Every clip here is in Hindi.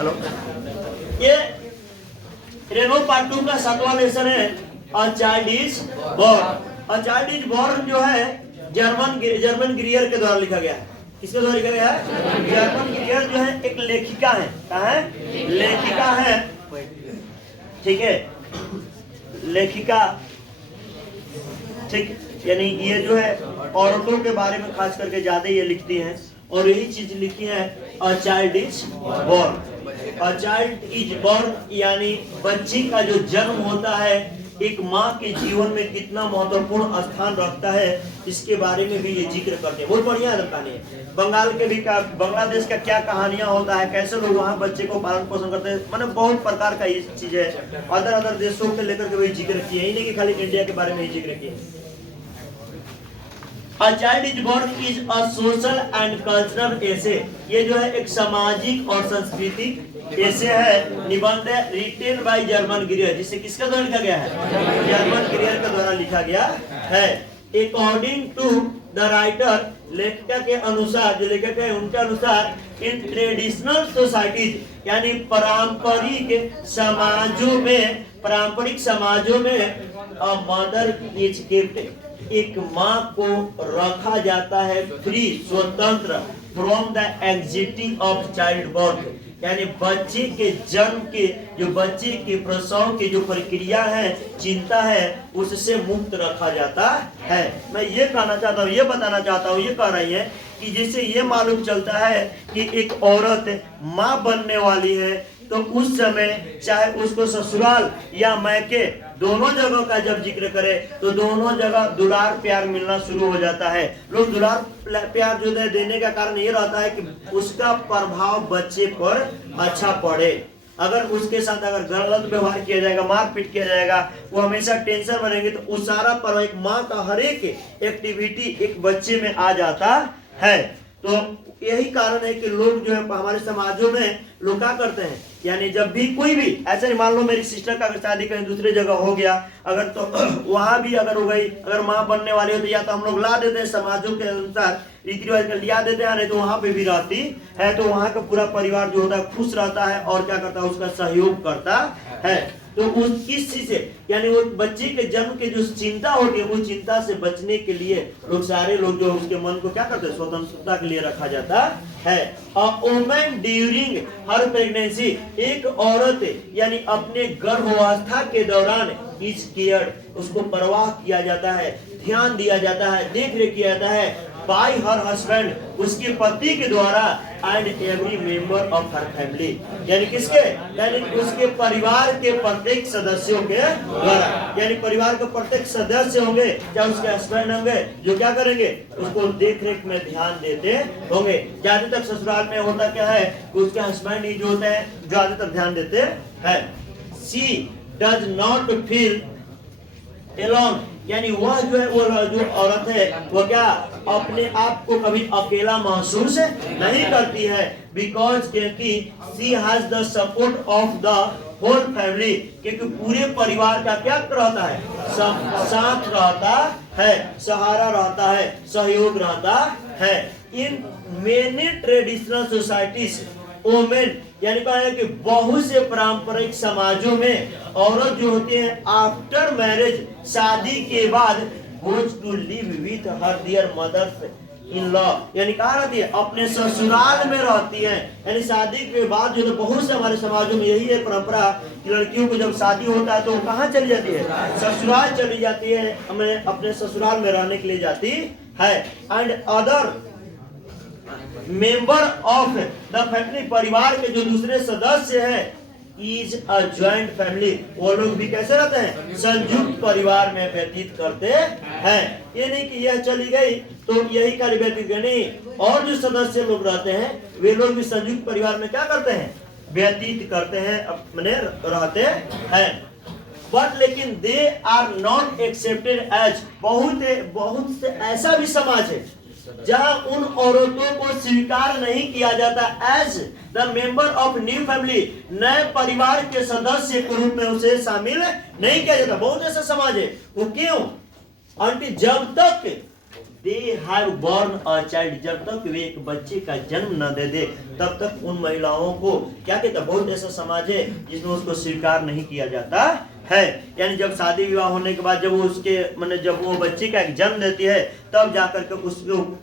हेलो, ये रेनो पार्ट 2 का 7वां लेसन है। A child is born. A child is born जो है जर्मन ग्रियर के द्वारा लिखा गया है। किसके द्वारा लिखा गया है? जर्मन ग्रियर जो है एक लेखिका है। क्या है? लेखिका है, ठीक है, लेखिका, ठीक, यानी ये जो है औरतों के बारे में खास करके ज्यादा ये लिखती हैं और यही चीज लिखी है a child is born. A child is born यानी बच्ची का जो जन्म होता है एक माँ के जीवन में कितना महत्वपूर्ण स्थान रखता है, इसके बारे में भी ये जिक्र करते हैं। बहुत बढ़िया कहानी है। बंगाल के भी बांग्लादेश का क्या कहानियां होता है, कैसे लोग वहाँ बच्चे को पालन पोषण करते हैं, मतलब बहुत प्रकार का ये चीज है। अदर देशों के लेकर के भी जिक्र किया, यही नहीं कि खाली इंडिया के बारे में ही जिक्र किया। A child is born is a social and cultural essay। ये जो है एक सामाजिक और सांस्कृतिक ऐसे है, निबंध है, रिटेन बाय जर्मन ग्रियर, जिसे किसका द्वारा लिखा गया है? जर्मन ग्रियर के द्वारा लिखा गया है। अकॉर्डिंग टू द राइटर, लेखक के अनुसार, जो लेखक है उनके अनुसार, इन ट्रेडिशनल सोसाइटीज यानी पारंपरिक समाजों में अ मदर इज गिफ्ट, एक माँ को रखा जाता है फ्री, स्वतंत्र, from the anxiety of child birth, यानी बच्चे के जन्म के, जो बच्चे के प्रसव की जो प्रक्रिया है, चिंता है, उससे मुक्त रखा जाता है। मैं ये कहना चाहता हूँ, ये बताना चाहता हूँ, ये कह रही है कि जैसे ये मालूम चलता है कि एक औरत माँ बनने वाली है, तो उस समय चाहे उसको ससुराल या मैके दोनों जगह का जब जिक्र करे तो दोनों जगह दुलार प्यार मिलना शुरू हो जाता है। लोग दुलार प्यार जो देने का कारण ये रहता है कि उसका प्रभाव बच्चे पर अच्छा पड़े। अगर उसके साथ अगर गलत व्यवहार किया जाएगा, मारपीट किया जाएगा, वो हमेशा टेंशन बनेंगे, तो उस सारा पर एक माँ का हर एक एक्टिविटी एक बच्चे में आ जाता है। तो यही कारण है कि लोग जो है हमारे समाजों में लोग क्या करते हैं, यानी जब भी कोई भी ऐसे नहीं, मान लो मेरी सिस्टर का शादी कहीं दूसरी जगह हो गया, अगर तो वहां भी अगर हो गई, अगर माँ बनने वाली हो तो या तो हम लोग ला देते हैं समाजों के अनुसार, रीति रिवाज कर लिया देते हैं, नहीं तो वहां पे भी रहती है, तो वहां का पूरा परिवार जो होता है खुश रहता है और क्या करता है, उसका सहयोग करता है। तो उस किस चीज से, यानी वो बच्चे के जन्म के जो चिंता होती है, वो चिंता से बचने के लिए लोग सारे लोग जो उसके मन को क्या करते हैं, स्वतंत्रता के लिए रखा जाता है। वुमेन ड्यूरिंग हर प्रेगनेंसी, एक औरत यानी अपने गर्भावस्था के दौरान इज केयर, उसको परवाह किया जाता है, ध्यान दिया जाता है, देख रेख किया जाता है बाय हर हस्बैंड, उसके पति के द्वारा, and every member of her family, यानी किसके, यानी उसके परिवार के प्रत्येक सदस्यों के द्वारा, यानी परिवार के प्रत्येक सदस्य होंगे, चाहे उसके हस्बैंड होंगे, जो क्या करेंगे, उसको देख रेख में ध्यान देते होंगे। ज्यादातर ससुराल में होता क्या है कि उसके हस्बैंड ही जो होते हैं ज्यादातर ध्यान देते हैं। She does not feel alone, यानी वह जो है, वो जो औरत है वो क्या अपने आप को कभी अकेला महसूस नहीं करती है, बिकॉज क्योंकि she has the support of the whole family, क्योंकि पूरे परिवार का क्या रहता है, साथ रहता है, सहारा रहता है, सहयोग रहता है। In many traditional societies women, यानी कहा है कि बहुत से पारंपरिक समाजों में औरत जो होती है आफ्टर मैरिज, शादी के बाद goes to live with her dear mothers in law, यानी कहा रहती है अपने ससुराल में रहती है, यानी शादी के बाद जो बहुत से हमारे समाजों में यही है परंपरा कि लड़कियों को जब शादी होता है तो वो कहाँ चली जाती है, ससुराल चली जाती है, हमें अपने ससुराल में रहने के लिए जाती है। And other member of the family, परिवार के जो दूसरे सदस्य हैं, इज अ ज्वाइंट फैमिली, वो लोग भी कैसे रहते हैं, संयुक्त परिवार में व्यतीत करते हैं। ये नहीं कि यह चली गई तो यही खाली व्यतीत नहीं, और जो सदस्य लोग रहते हैं वे लोग भी संयुक्त परिवार में क्या करते हैं, व्यतीत करते हैं, अपने रहते हैं। बट लेकिन they are not accepted as, बहुत से ऐसा भी समाज है जहां उन औरतों को स्वीकार नहीं किया जाता as the member of new family, नए परिवार के सदस्य के रूप में उसे शामिल नहीं किया जाता। बहुत ऐसा समाज है, वो क्यों, जब तक they have born a child, जब तक वे एक बच्चे का जन्म न दे दे तब तक उन महिलाओं को क्या कहते हैं, बहुत ऐसा समाज है जिसमें उसको स्वीकार नहीं किया जाता है। यानी जब शादी विवाह होने के बाद जब वो उसके माने जब वो बच्चे का एक जन्म देती है तब जाकर के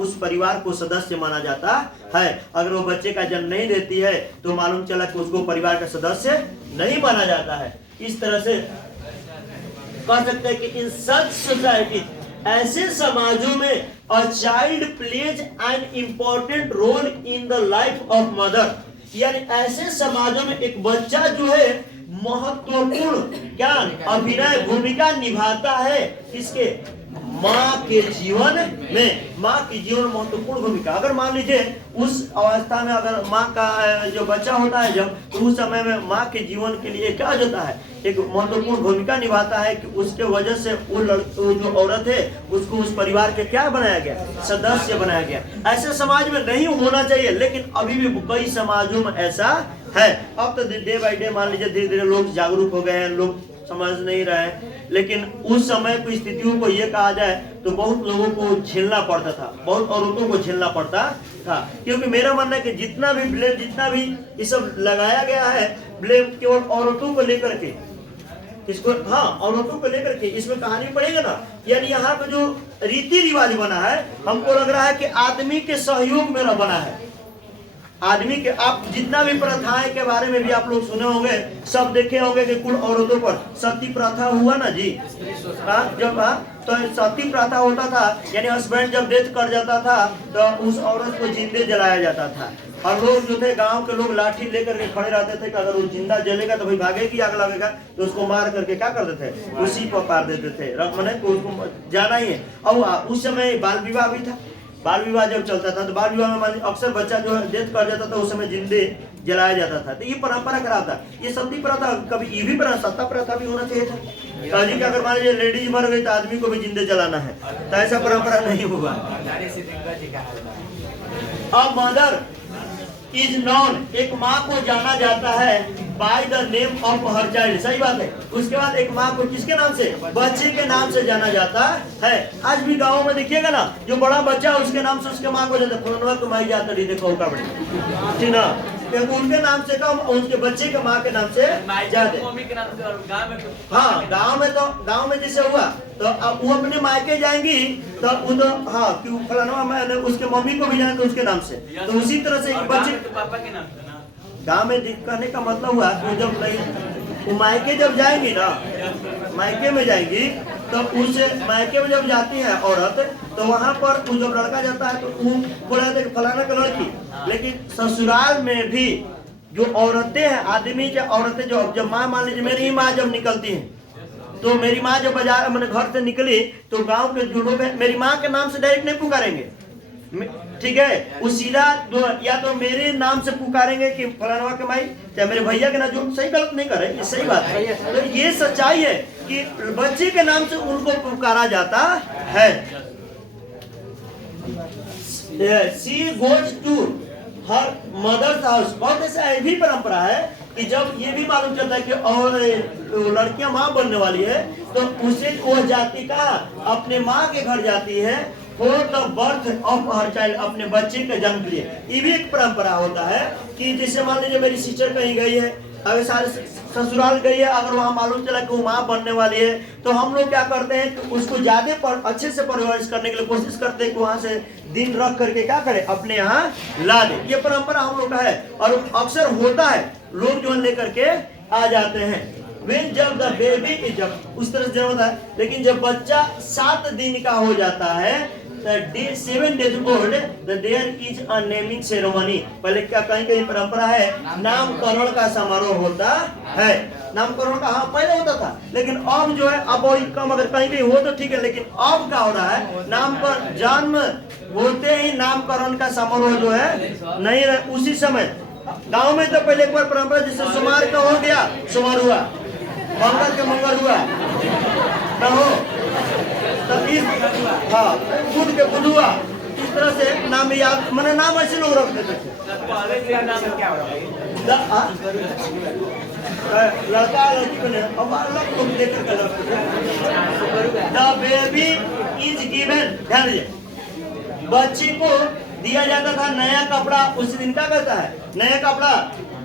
उस परिवार को सदस्य माना जाता है। अगर वो बच्चे का जन्म नहीं देती है तो मालूम चला कि उसको परिवार का सदस्य नहीं माना जाता है। इस तरह से कह सकते हैं कि इन सच सोसाइटी, ऐसे समाजों में a child plays an important role in the life of mother, यानी ऐसे समाजों में एक बच्चा जो है महत्वपूर्ण क्या अभिनय भूमिका निभाता है, किसके, माँ के जीवन में। माँ की जीवन महत्वपूर्ण भूमिका, अगर मान लीजिए उस अवस्था में अगर माँ का जो बच्चा होता है जब, तो उस समय में माँ के जीवन के लिए क्या होता है, एक महत्वपूर्ण भूमिका निभाता है कि उसके वजह से वो जो औरत है उसको उस परिवार के क्या बनाया गया, सदस्य बनाया गया। ऐसे समाज में नहीं होना चाहिए, लेकिन अभी भी कई समाजों में ऐसा है। अब तो डे बाय डे मान लीजिए धीरे धीरे लोग जागरूक हो गए हैं, लोग समझ नहीं रहे हैं, लेकिन उस समय की स्थितियों को ये कहा जाए तो बहुत लोगों को झेलना पड़ता था, बहुत औरतों को झेलना पड़ता था। क्योंकि मेरा मानना है कि जितना भी ब्लेम, जितना भी ये सब लगाया गया है ब्लेम केवल औरतों को लेकर के, इसको हाँ औरतों को लेकर के, इसमें कहानी पड़ेगा ना। यानी यहाँ पे जो रीति रिवाज बना है हमको लग रहा है कि आदमी के सहयोग में बना है। आदमी के, आप जितना भी प्रथाएं के बारे में भी आप लोग सुने होंगे, सब देखे होंगे कि कुल औरतों पर सती प्रथा हुआ ना जी। जब तो सती प्रथा होता था, यानी हस्बैंड जब डेथ कर जाता था तो उस औरत को जिंदे जलाया जाता था। और लोग जो थे गांव के लोग लाठी लेकर के खड़े रहते थे कि अगर वो जिंदा जलेगा तो भाई भागेगी, आग लगेगा, तो उसको मार करके क्या कर देते, उसी पर पार देते थे, रखमने को उसको जाना ही है। और उस समय बाल विवाह भी था, बाल विवाह जब चलता था तो बाल विवाह में अक्सर बच्चा जो है डेथ कर जाता था, उस समय जिंदे जलाया जाता था। तो ये परंपरा खराब था, ये सती प्रथा, कभी ये भी सत्ता प्रथा भी होना चाहिए था। कहा कि अगर मान लीजिए लेडीज मर गई तो आदमी को भी जिंदे जलाना है, तो ऐसा परंपरा नहीं हुआ। अब मदर इज नॉन, एक माँ को जाना जाता है by the name of her child, सही बात है। उसके बाद एक माँ को किसके नाम से, बच्चे के नाम से जाना जाता है। आज भी गाँव में देखिएगा ना, जो बड़ा बच्चा उसके नाम से उसके माँ को जाता है, फलनवा तो माई जाता रही, देखो का बड़ी ठीक ना, उनके नाम से कम, उनके बच्चे के माँ के नाम से ज्यादा। हाँ गाँव में जैसे हुआ तो अब वो अपने मायके जाएंगी तो उन हाँ क्यों फलाना मैंने उसके मम्मी को भी जाने तो उसके नाम से, तो उसी तरह से बच्चे पापा के नाम से ना। गाँव में कहने का मतलब हुआ कि जब नहीं मायके जब जाएंगी ना, मायके में जाएंगी तो उस मायके में जब जाती है औरत तो वहाँ पर जब लड़का जाता है तो वो बोला जाता है फलाना का लड़की। लेकिन ससुराल में भी जो औरतें हैं, आदमी के औरतें जो जब माँ, मान लीजिए मेरी माँ जब निकलती है तो मेरी माँ जब बाजार मैंने घर से निकली तो गांव के जो लोग हैं मेरी माँ के नाम से डायरेक्ट नहीं पुकारेंगे, ठीक है, वो सीधा या तो मेरे नाम से पुकारेंगे कि फलाना के माई, चाहे मेरे भैया के नाम, जो सही गलत नहीं करे, ये सही बात है। तो ये सच्चाई है कि बच्चे के नाम से उनको पुकारा जाता है। She goes to her mother's house, बहुत ऐसा भी परंपरा है कि जब ये भी मालूम चलता है कि और लड़कियां माँ बनने वाली है तो उसे वो जाति का अपने माँ के घर जाती है for the birth of her child, अपने बच्चे के जन्म के लिए। ये भी एक परंपरा होता है कि जैसे मान लीजिए मेरी सिस्टर कहीं गई है, अगर सारे ससुराल गई है, अगर वहाँ मालूम चला कि वो माँ बनने वाली है तो हम लोग क्या करते हैं कि उसको ज्यादा अच्छे से परवरिश करने के लिए कोशिश करते हैं कि वहाँ से दिन रख करके क्या करें, अपने यहाँ ला दे। ये परंपरा हम लोग का है और अक्सर होता है, लोग जो लेकर के आ जाते हैं। When जब द बेबी, जब उस तरह से जन्म होता है, लेकिन जब बच्चा 7 दिन का हो जाता है 7 days old, there is a naming ceremony। पहले क्या कहीं परंपरा है, नामकरण का समारोह होता है। नामकरण का हाँ पहले होता था, लेकिन अब जो है अब वही कम, अगर कहीं हो तो ठीक है, लेकिन अब क्या हो रहा है, नाम पर जन्म होते ही नामकरण का समारोह जो है नहीं रहे। उसी समय गांव में तो पहले एक बार परंपरा, जैसे सोमवार का हो गया सोमवार हुआ, मंगल के मंगल हुआ ना हो तो इस हाँ बुध के बुध हुआ, इस तरह से नाम याद, मैंने नाम ऐसे लोग रख देते थे। लड़का लड़की बने अब अलग लेकर के द बेबी इज गिवन, ध्यान दीजिए, बच्ची को दिया जाता था नया कपड़ा, उस दिन क्या कहता है, नया कपड़ा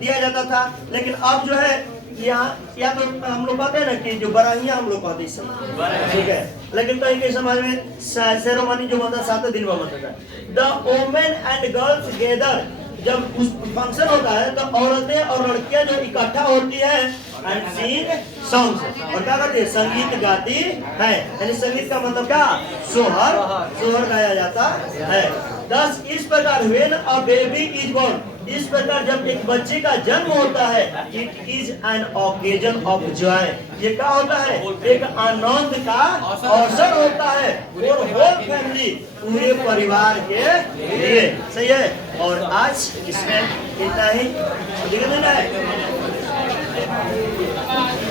दिया जाता था। लेकिन अब जो है यहाँ या तो हम लोग कहते हैं ना कि जो बराहियां हम लोग कहते हैं, ठीक है, लेकिन कहीं कहीं समाज में सेरेमनी जो होता है 7 दिन में होता है। The women and girls gather, जब उस फंक्शन होता है तो औरतें और लड़कियां जो इकट्ठा होती है एंड सिंग सॉन्ग्स, और क्या करती है, संगीत गाती है। यानी संगीत का मतलब क्या, सोहर, सोहर गाया जाता है। दस इस प्रकार when a baby is born, इस प्रकार जब एक बच्चे का जन्म होता है, it is an occasion of joy, ये क्या होता है, एक आनंद का अवसर होता है और होल फैमिली, पूरे परिवार के लिए। सही है। और आज इसमें इतना ही, है।